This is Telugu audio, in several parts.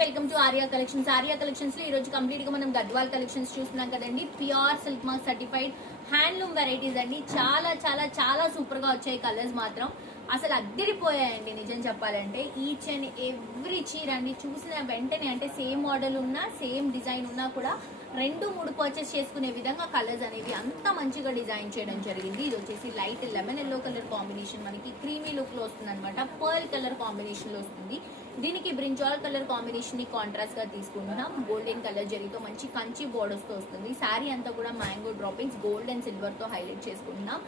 Welcome to Arya collections. Arya collections లో ఈ రోజు కంప్లీట్ గా మనం గద్వాల్ కలెక్షన్స్ చూస్తున్నాం కదండి. Pure silk mark certified handloom varieties అండి. చాలా చాలా చాలా సూపర్ గా వచ్చాయి. కలర్స్ మాత్రం అసలు అద్దరిపోయాయండి నిజం చెప్పాలంటే. ఈచ్ అండ్ ఎవ్రీ చీర అండి చూసిన వెంటనే అంటే సేమ్ మోడల్ ఉన్నా సేమ్ డిజైన్ ఉన్నా కూడా 2-3 పర్చేస్ చేసుకునే విధంగా కలర్స్ అనేవి అంత మంచిగా డిజైన్ చేయడం జరిగింది. ఇది వచ్చేసి light lemon yellow colour combination, మనకి క్రీమీ లుక్ లో వస్తుంది అనమాట. పర్ల్ కలర్ కాంబినేషన్ లో వస్తుంది. దీనికి బ్రింజాల్ కలర్ కాంబినేషన్ ని కాంట్రాస్ట్ గా తీసుకుంటున్నాం. గోల్డెన్ కలర్ జరీతో మంచి కంచి బోర్డర్స్ తో వస్తుంది. శారీ అంతా కూడా mango droppings gold and silver తో హైలైట్ చేసుకుంటున్నాం.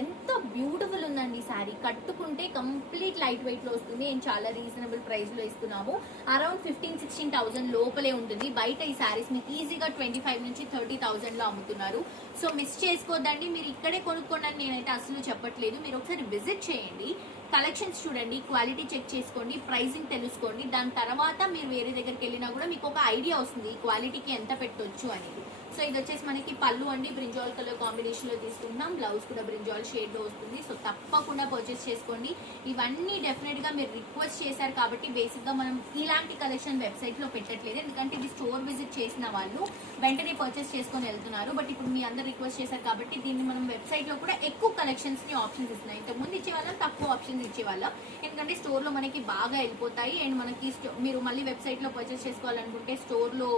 ఎంత బ్యూటిఫుల్ ఉందండి శారీ. కట్టుకుంటే కంప్లీట్ లైట్ వెయిట్ లో వస్తుంది అండ్ చాలా రీజనబుల్ ప్రైస్ లో ఇస్తున్నాము. అరౌండ్ 15-16,000 లోపలే ఉంటుంది. బయట ఈ శారీస్ మీకు ఈజీగా 25 నుంచి 30,000 లో అమ్ముతున్నారు. సో మిస్ చేసుకోవద్దండి. మీరు ఇక్కడే కొనుక్కోండి అని నేనైతే అసలు చెప్పట్లేదు. మీరు ఒకసారి విజిట్ చేయండి, కలెక్షన్స్ చూడండి, క్వాలిటీ చెక్ చేసుకోండి, ప్రైసింగ్ తెలుసుకోండి. దాని తర్వాత మీరు వేరే దగ్గరికి వెళ్ళినా కూడా మీకు ఒక ఐడియా వస్తుంది ఈ క్వాలిటీకి ఎంత పెట్టొచ్చు అనేది. సో ఇది వచ్చేసి మనకి పళ్ళు అండి, బ్రింజాల్ కలర్ కాంబినేషన్ లో తీసుకుంటున్నాం. బ్లౌజ్ కూడా బ్రింజాల్ షేడ్ లో వస్తుంది. సో తప్పకుండా పర్చేస్ చేసుకోండి. ఇవన్నీ డెఫినెట్ గా మీరు రిక్వెస్ట్ చేశారు కాబట్టి బేసిక్ గా మనం ఇలాంటి కలెక్షన్ వెబ్సైట్ లో పెట్టట్లేదు. ఎందుకంటే ఇది స్టోర్ విజిట్ చేసిన వాళ్ళు వెంటనే పర్చేస్ చేసుకొని వెళ్తున్నారు. బట్ ఇప్పుడు మీ అందరు రిక్వెస్ట్ చేశారు కాబట్టి దీన్ని మనం వెబ్సైట్ లో కూడా ఎక్కువ కలెక్షన్స్ ని ఆప్షన్స్ ఇస్తున్నాయి. ఇంతకు ముందు ఇచ్చేవాళ్ళం, తక్కువ ఆప్షన్స్ ఇచ్చేవాళ్ళం. ఎందుకంటే స్టోర్ లో మనకి బాగా వెళ్ళిపోతాయి అండ్ మనకి మీరు మళ్ళీ వెబ్సైట్ లో పర్చేస్ చేసుకోవాలనుకుంటే స్టోర్ లో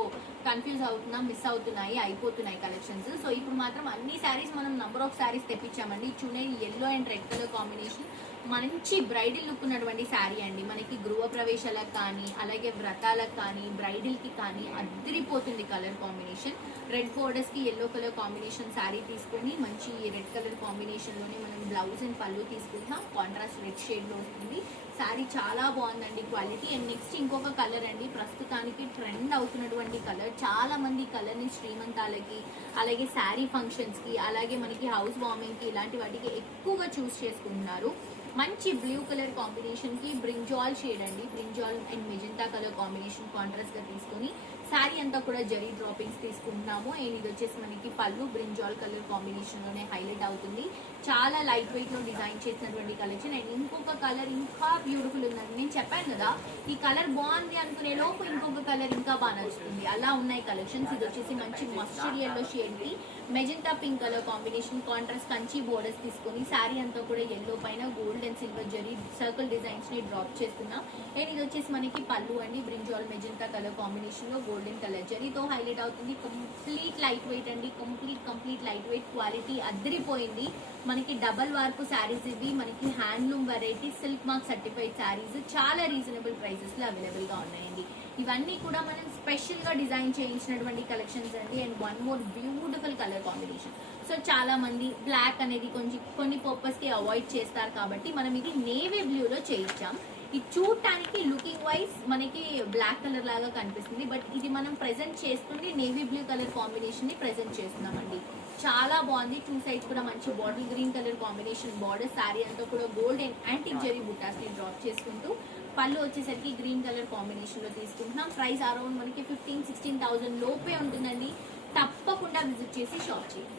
కన్ఫ్యూజ్ అవుతున్నాం, మిస్ అవుతున్నాయి, అయిపోతున్నాయి కలెక్షన్స్. సో ఇప్పుడు మాత్రం అన్ని శారీస్ మనం నంబర్ ఆఫ్ శారీస్ తెప్పించామండి. చూడండి, yellow and red colour combination మంచి బ్రైడల్ లుక్ ఉన్నటువంటి శారీ అండి. మనకి గృహ ప్రవేశాలకు కానీ అలాగే వ్రతాలకు కానీ బ్రైడల్ కి కానీ అద్దరిపోతుంది కలర్ కాంబినేషన్. రెడ్ బోర్డర్స్ కి ఎల్లో కలర్ కాంబినేషన్ శారీ తీసుకొని మంచి రెడ్ కలర్ కాంబినేషన్ లోనే మనం బ్లౌజ్ అండ్ పళ్ళు తీసుకుంటాం. కాంట్రాస్ట్ రెడ్ షేడ్ లో వస్తుంది. శారీ చాలా బాగుందండి క్వాలిటీ. అండ్ నెక్స్ట్ ఇంకొక కలర్ అండి, ప్రస్తుతానికి ట్రెండ్ అవుతున్నటువంటి కలర్. చాలా మంది కలర్ ని శ్రీమంతాలకి అలాగే శారీ ఫంక్షన్స్ కి అలాగే మనకి హౌస్ వార్మింగ్ కి ఇలాంటి వాటికి ఎక్కువగా చూస్ చేసుకుంటున్నారు. మంచి బ్లూ కలర్ కాంబినేషన్ కి బ్రింజాల్ షేడ్ అండి, brinjal and magenta colour combination contrast గా తీసుకుని శారీ అంతా కూడా జరీ డ్రాపింగ్స్ తీసుకుంటున్నాము. అండ్ ఇది వచ్చేసి మనకి పళ్ళు బ్రింజాల్ కలర్ కాంబినేషన్ లోనే హైలైట్ అవుతుంది. చాలా లైట్ వెయిట్ లో డిజైన్ చేసినటువంటి కలెక్షన్. అండ్ ఇంకొక కలర్ ఇంకా బ్యూటిఫుల్ ఉందండి. నేను చెప్పాను కదా ఈ కలర్ బాగుంది అనుకునే లోపు ఇంకొక కలర్ ఇంకా బాగా నచ్చుతుంది. అలా ఉన్నాయి కలెక్షన్స్. ఇది వచ్చేసి మంచి మస్టర్డ్ ఎల్లో షేడ్ కి magenta pink colour combination contrast Kanchi borders తీసుకొని శారీ అంతా కూడా ఎల్లో పైన gold and silver zari circle designs ని డ్రాప్ చేస్తున్నాం. అండ్ ఇది వచ్చేసి మనకి పళ్ళు అండి, బ్రింజాల్ మెజెంటా కలర్ కాంబినేషన్ లో గోల్డెన్ కలర్ జరీతో హైలైట్ అవుతుంది. కంప్లీట్ లైట్ వెయిట్ అండి, కంప్లీట్ లైట్ వెయిట్. క్వాలిటీ అద్దరిపోయింది. మనకి డబల్ వార్పు శారీస్ ఇవి. మనకి handloom variety silk mark certified saris చాలా రీజనబుల్ ప్రైసెస్ లో అవైలబుల్ గా ఉన్నాయండి. ఇవన్నీ కూడా మనం స్పెషల్ గా డిజైన్ చేయించినటువంటి కలెక్షన్స్ అండి. And one more beautiful colour combination. So చాలా మంది బ్లాక్ అనేది కొన్ని పర్పస్ కి అవాయిడ్ చేస్తారు కాబట్టి మనం ఇది నేవీ బ్లూ లో చేయించాం. ఇది చూడటానికి లుకింగ్ వైజ్ మనకి బ్లాక్ కలర్ లాగా కనిపిస్తుంది, బట్ ఇది మనం ప్రెజెంట్ చేస్తుంది నేవీ బ్లూ కలర్ కాంబినేషన్ ని ప్రెజెంట్ చేస్తున్నామండి. చాలా బాగుంది. 2 సైడ్స్ కూడా మంచి bottle green colour combination border. Sari అంతా కూడా గోల్డ్ అండ్ యాంటిక్ జరీ బుటాస్ ని డ్రాప్ చేసుకుంటూ పళ్ళు వచ్చేసరికి గ్రీన్ కలర్ కాంబినేషన్ లో తీసుకుంటున్నాం. ప్రైస్ అరౌండ్ మనకి 15-16,000 లోపే ఉంటుందండి. తప్పకుండా విజిట్ చేసి షాప్ చేయండి.